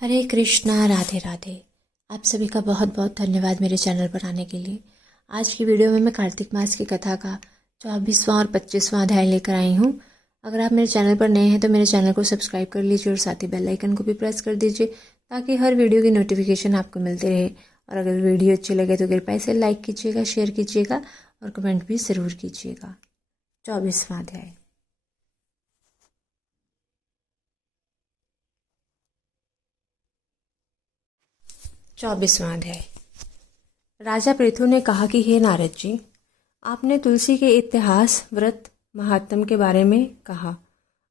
हरे कृष्णा, राधे राधे। आप सभी का बहुत बहुत धन्यवाद मेरे चैनल पर आने के लिए। आज की वीडियो में मैं कार्तिक मास की कथा का 24वां और 25वां अध्याय लेकर आई हूँ। अगर आप मेरे चैनल पर नए हैं तो मेरे चैनल को सब्सक्राइब कर लीजिए और साथ ही बेल आइकन को भी प्रेस कर दीजिए ताकि हर वीडियो की नोटिफिकेशन आपको मिलती रहे। और अगर वीडियो अच्छी लगे तो कृपया इसे लाइक कीजिएगा, शेयर कीजिएगा और कमेंट भी ज़रूर कीजिएगा। 24वां अध्याय। राजा पृथु ने कहा कि हे नारद जी, आपने तुलसी के इतिहास, व्रत, महात्म के बारे में कहा।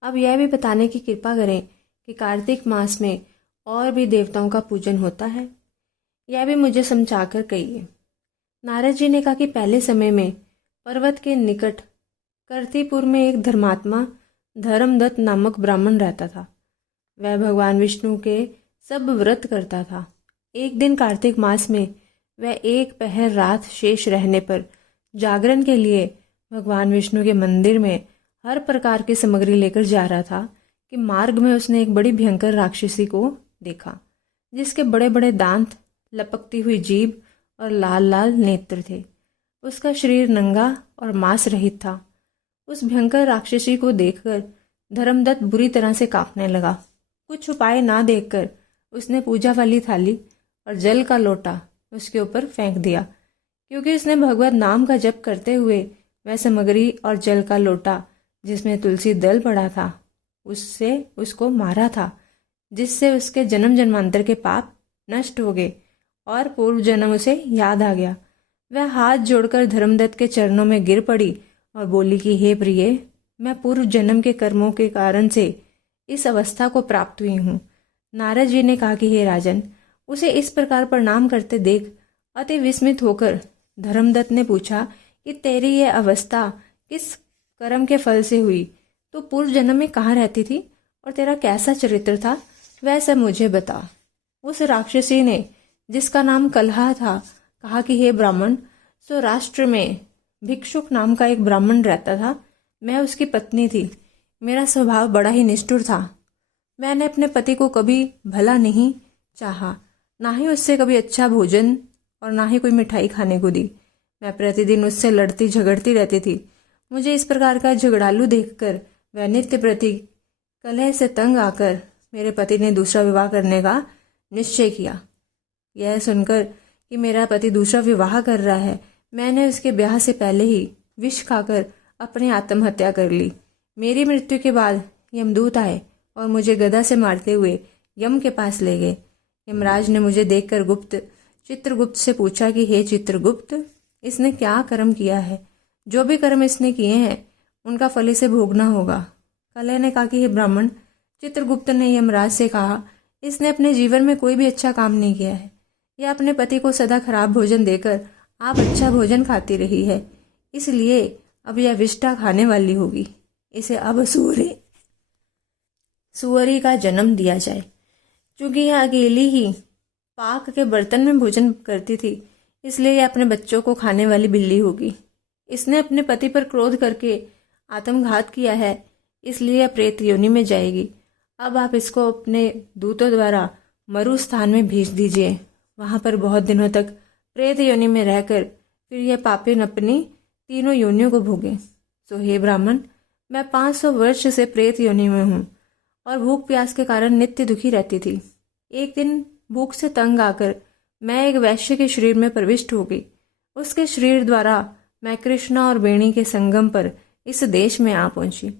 अब यह भी बताने की कृपा करें कि कार्तिक मास में और भी देवताओं का पूजन होता है। यह भी मुझे समझाकर कहिए। नारद जी ने कहा कि पहले समय में पर्वत के निकट कर्तिपुर में एक धर्मात्मा धर्मदत्त नामक ब्राह्मण रहता था। वह भगवान विष्णु के सब व्रत करता था। एक दिन कार्तिक मास में वह एक पहर रात शेष रहने पर जागरण के लिए भगवान विष्णु के मंदिर में हर प्रकार की सामग्री लेकर जा रहा था कि मार्ग में उसने एक बड़ी भयंकर राक्षसी को देखा, जिसके बड़े बड़े दांत, लपकती हुई जीभ और लाल लाल नेत्र थे। उसका शरीर नंगा और मांस रहित था। उस भयंकर राक्षसी को देखकर धर्मदत्त बुरी तरह से कांपने लगा। कुछ उपाय ना देखकर उसने पूजा वाली थाली और जल का लोटा उसके ऊपर फेंक दिया, क्योंकि उसने भगवत नाम का जप करते हुए वह सामग्री और जल का लोटा जिसमें तुलसी दल पड़ा था उससे उसको मारा था, जिससे उसके जन्म जन्मांतर के पाप नष्ट हो गए और पूर्व जन्म उसे याद आ गया। वह हाथ जोड़कर धर्मदत्त के चरणों में गिर पड़ी और बोली कि हे प्रिय, मैं पूर्व जन्म के कर्मों के कारण से इस अवस्था को प्राप्त हुई हूँ। नारद जी ने कहा कि हे राजन, उसे इस प्रकार प्रणाम करते देख अति विस्मित होकर धर्मदत्त ने पूछा कि तेरी यह अवस्था किस कर्म के फल से हुई? तो पूर्व जन्म में कहाँ रहती थी और तेरा कैसा चरित्र था, वह सब मुझे बता। उस राक्षसी ने, जिसका नाम कलहा था, कहा कि हे ब्राह्मण, सौराष्ट्र में भिक्षुक नाम का एक ब्राह्मण रहता था। मैं उसकी पत्नी थी। मेरा स्वभाव बड़ा ही निष्ठुर था। मैंने अपने पति को कभी भला नहीं चाहा, ना ही उससे कभी अच्छा भोजन और ना ही कोई मिठाई खाने को दी। मैं प्रतिदिन उससे लड़ती झगड़ती रहती थी। मुझे इस प्रकार का झगड़ालू देखकर वह नित्य प्रति कलह से तंग आकर मेरे पति ने दूसरा विवाह करने का निश्चय किया। यह सुनकर कि मेरा पति दूसरा विवाह कर रहा है, मैंने उसके ब्याह से पहले ही विष खाकर अपनी आत्महत्या कर ली। मेरी मृत्यु के बाद यमदूत आए और मुझे गदा से मारते हुए यम के पास ले गए। यमराज ने मुझे देखकर चित्रगुप्त से पूछा कि हे चित्रगुप्त, इसने क्या कर्म किया है? जो भी कर्म इसने किए हैं उनका फल इसे भोगना होगा। कलह ने कहा कि हे ब्राह्मण, चित्रगुप्त ने यमराज से कहा, इसने अपने जीवन में कोई भी अच्छा काम नहीं किया है। यह अपने पति को सदा खराब भोजन देकर आप अच्छा भोजन खाती रही है, इसलिए अब यह विष्ठा खाने वाली होगी। इसे अब सुअरी का जन्म दिया जाए। चूंकि यह अकेली ही पाक के बर्तन में भोजन करती थी, इसलिए यह अपने बच्चों को खाने वाली बिल्ली होगी। इसने अपने पति पर क्रोध करके आत्मघात किया है, इसलिए यह प्रेत योनि में जाएगी। अब आप इसको अपने दूतों द्वारा मरु स्थान में भेज दीजिए। वहां पर बहुत दिनों तक प्रेत योनि में रहकर फिर यह पापिन अपनी तीनों योनियों को भोगे। सो हे ब्राह्मण, मैं 500 वर्ष से प्रेत योनि में हूँ और भूख प्यास के कारण नित्य दुखी रहती थी। एक दिन भूख से तंग आकर मैं एक वैश्य के शरीर में प्रविष्ट हो गई। उसके शरीर द्वारा मैं कृष्णा और बेणी के संगम पर इस देश में आ पहुंची।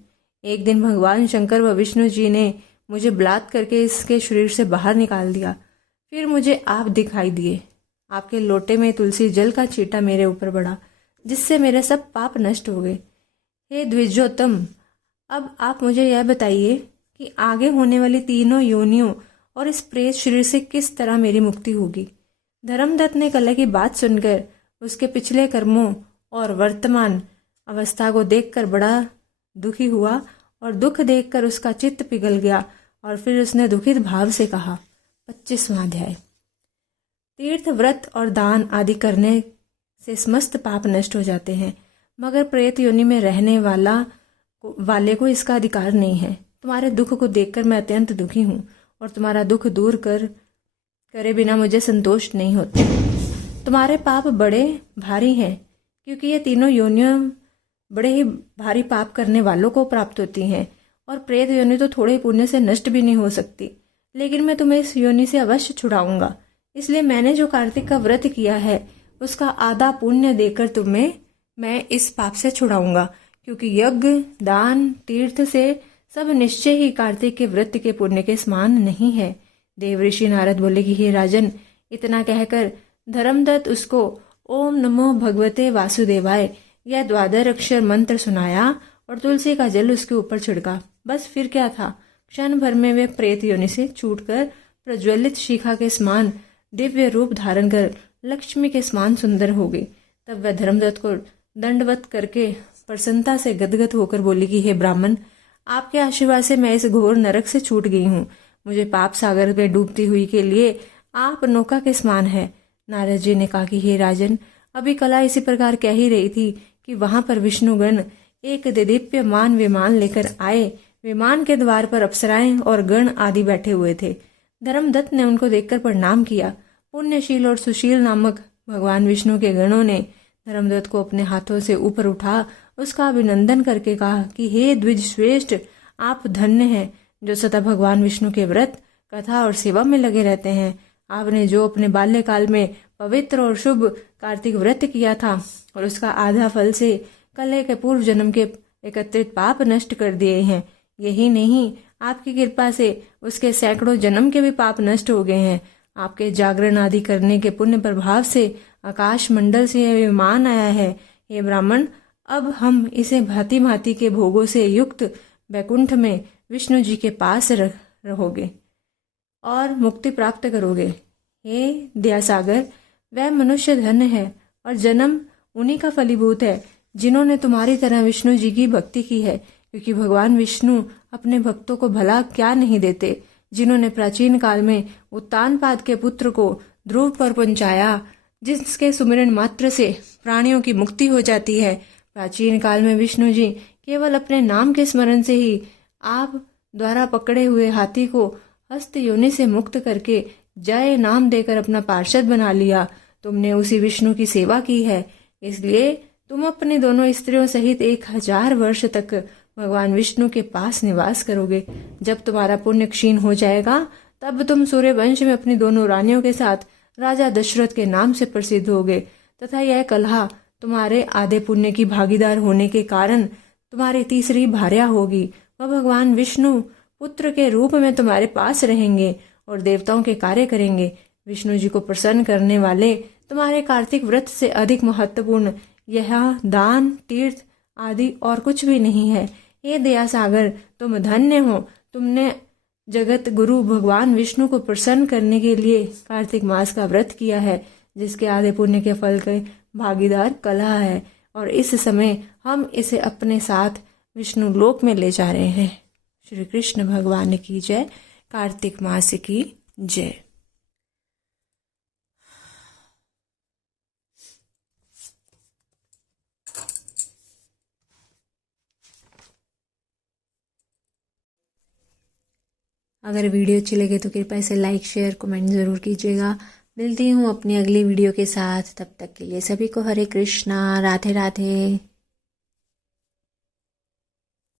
एक दिन भगवान शंकर व विष्णु जी ने मुझे बलात् करके इसके शरीर से बाहर निकाल दिया। फिर मुझे आप दिखाई दिए। आपके लोटे में तुलसी जल का छींटा मेरे ऊपर पड़ा, जिससे मेरे सब पाप नष्ट हो गए। हे द्विजोत्तम, अब आप मुझे यह बताइए कि आगे होने वाली तीनों योनियों और इस प्रेत शरीर से किस तरह मेरी मुक्ति होगी। धर्मदत्त ने कलह की बात सुनकर उसके पिछले कर्मों और वर्तमान अवस्था को देखकर बड़ा दुखी हुआ और दुख देखकर उसका चित्त पिघल गया और फिर उसने दुखित भाव से कहा। 25वां अध्याय। तीर्थ, व्रत और दान आदि करने से समस्त पाप नष्ट हो जाते हैं, मगर प्रेत योनि में रहने वाले को इसका अधिकार नहीं है। तुम्हारे दुख को देखकर मैं अत्यंत दुखी हूँ और तुम्हारा दुख दूर करे बिना मुझे संतोष नहीं होता। तुम्हारे पाप बड़े भारी हैं, क्योंकि ये तीनों योनियां बड़े ही भारी पाप करने वालों को प्राप्त होती हैं, और प्रेत योनि तो थोड़े पुण्य से नष्ट भी नहीं हो सकती। लेकिन मैं तुम्हें इस योनि से अवश्य छुड़ाऊंगा। इसलिए मैंने जो कार्तिक का व्रत किया है उसका आधा पुण्य देकर तुम्हें मैं इस पाप से छुड़ाऊंगा, क्योंकि यज्ञ, दान, तीर्थ से सब निश्चय ही कार्तिक के व्रत के पुण्य के समान नहीं है। देव ऋषि नारद बोले कि हे राजन, इतना कहकर धर्मदत्त उसको ओम नमो भगवते वासुदेवाय यह 12 अक्षर मंत्र सुनाया और तुलसी का जल उसके ऊपर छिड़का। बस फिर क्या था, क्षण भर में वे प्रेत योनि से छूटकर प्रज्वलित शिखा के समान दिव्य रूप धारण कर लक्ष्मी के समान सुंदर हो गई। तब वह धर्मदत्त को दंडवत करके प्रसन्नता से गदगद होकर बोली कि हे ब्राह्मण, आपके आशीर्वाद से मैं इस घोर नरक से छूट गई हूँ। मुझे पाप सागर में डूबती हुई के लिए आप नौका के समान है। नारद जी ने कहा कि हे राजन, अभी कला इसी प्रकार कह ही रही थी कि वहां पर विष्णुगण एक दिव्यमान विमान लेकर आए। विमान के द्वार पर अप्सराएं और गण आदि बैठे हुए थे। धर्मदत्त ने उनको देखकर प्रणाम किया। पुण्यशील और सुशील नामक भगवान विष्णु के गणों ने धर्मदत्त को अपने हाथों से ऊपर उठा उसका अभिनंदन करके कहा कि हे द्विज श्रेष्ठ, आप धन्य हैं जो सदा भगवान विष्णु के व्रत, कथा और सेवा में लगे रहते हैं। आपने जो अपने बाल्यकाल में पवित्र और शुभ कार्तिक व्रत किया था और उसका आधा फल से कल के पूर्व जन्म के एकत्रित पाप नष्ट कर दिए हैं। यही नहीं, आपकी कृपा से उसके सैकड़ों जन्म के भी पाप नष्ट हो गए हैं। आपके जागरण आदि करने के पुण्य प्रभाव से आकाश मंडल से यह विमान आया है। हे ब्राह्मण, अब हम इसे भांति भांति के भोगों से युक्त वैकुंठ में विष्णु जी के पास रहोगे और मुक्ति प्राप्त करोगे। हे दयासागर, वह मनुष्य धन्य है और जन्म उन्हीं का फलीभूत है जिन्होंने तुम्हारी तरह विष्णु जी की भक्ति की है, क्योंकि भगवान विष्णु अपने भक्तों को भला क्या नहीं देते। जिन्होंने प्राचीन काल में उत्तानपाद के पुत्र को ध्रुव पर पहुंचाया, जिसके सुमिरन मात्र से प्राणियों की मुक्ति हो जाती है। प्राचीन काल में विष्णु जी केवल अपने नाम के स्मरण से ही आप द्वारा पकड़े हुए हाथी को हस्त योनि से मुक्त करके जय नाम देकर अपना पार्षद बना लिया। तुमने उसी विष्णु की सेवा की है, इसलिए तुम अपनी दोनों स्त्रियों सहित 1000 वर्ष तक भगवान विष्णु के पास निवास करोगे। जब तुम्हारा पुण्य क्षीण हो जाएगा, तब तुम सूर्यवंश में अपनी दोनों रानियों के साथ राजा दशरथ के नाम से प्रसिद्ध होगे, तथा यह कलहा तुम्हारे आधे पुण्य की भागीदार होने के कारण तुम्हारी तीसरी भार्या होगी। वह भगवान विष्णु पुत्र के रूप में तुम्हारे पास रहेंगे और देवताओं के कार्य करेंगे। विष्णु जी को प्रसन्न करने वाले तुम्हारे कार्तिक व्रत से अधिक महत्वपूर्ण यह दान, तीर्थ आदि और कुछ भी नहीं है। हे दया सागर, तुम धन्य हो। तुमने जगत गुरु भगवान विष्णु को प्रसन्न करने के लिए कार्तिक मास का व्रत किया है, जिसके आधे पुण्य के फल के भागीदार कलह है, और इस समय हम इसे अपने साथ विष्णु लोक में ले जा रहे हैं। श्री कृष्ण भगवान की जय। कार्तिक मास की जय। अगर वीडियो अच्छी लगे तो कृपया इसे लाइक, शेयर, कमेंट ज़रूर कीजिएगा। मिलती हूँ अपनी अगली वीडियो के साथ। तब तक के लिए सभी को हरे कृष्णा, राधे राधे।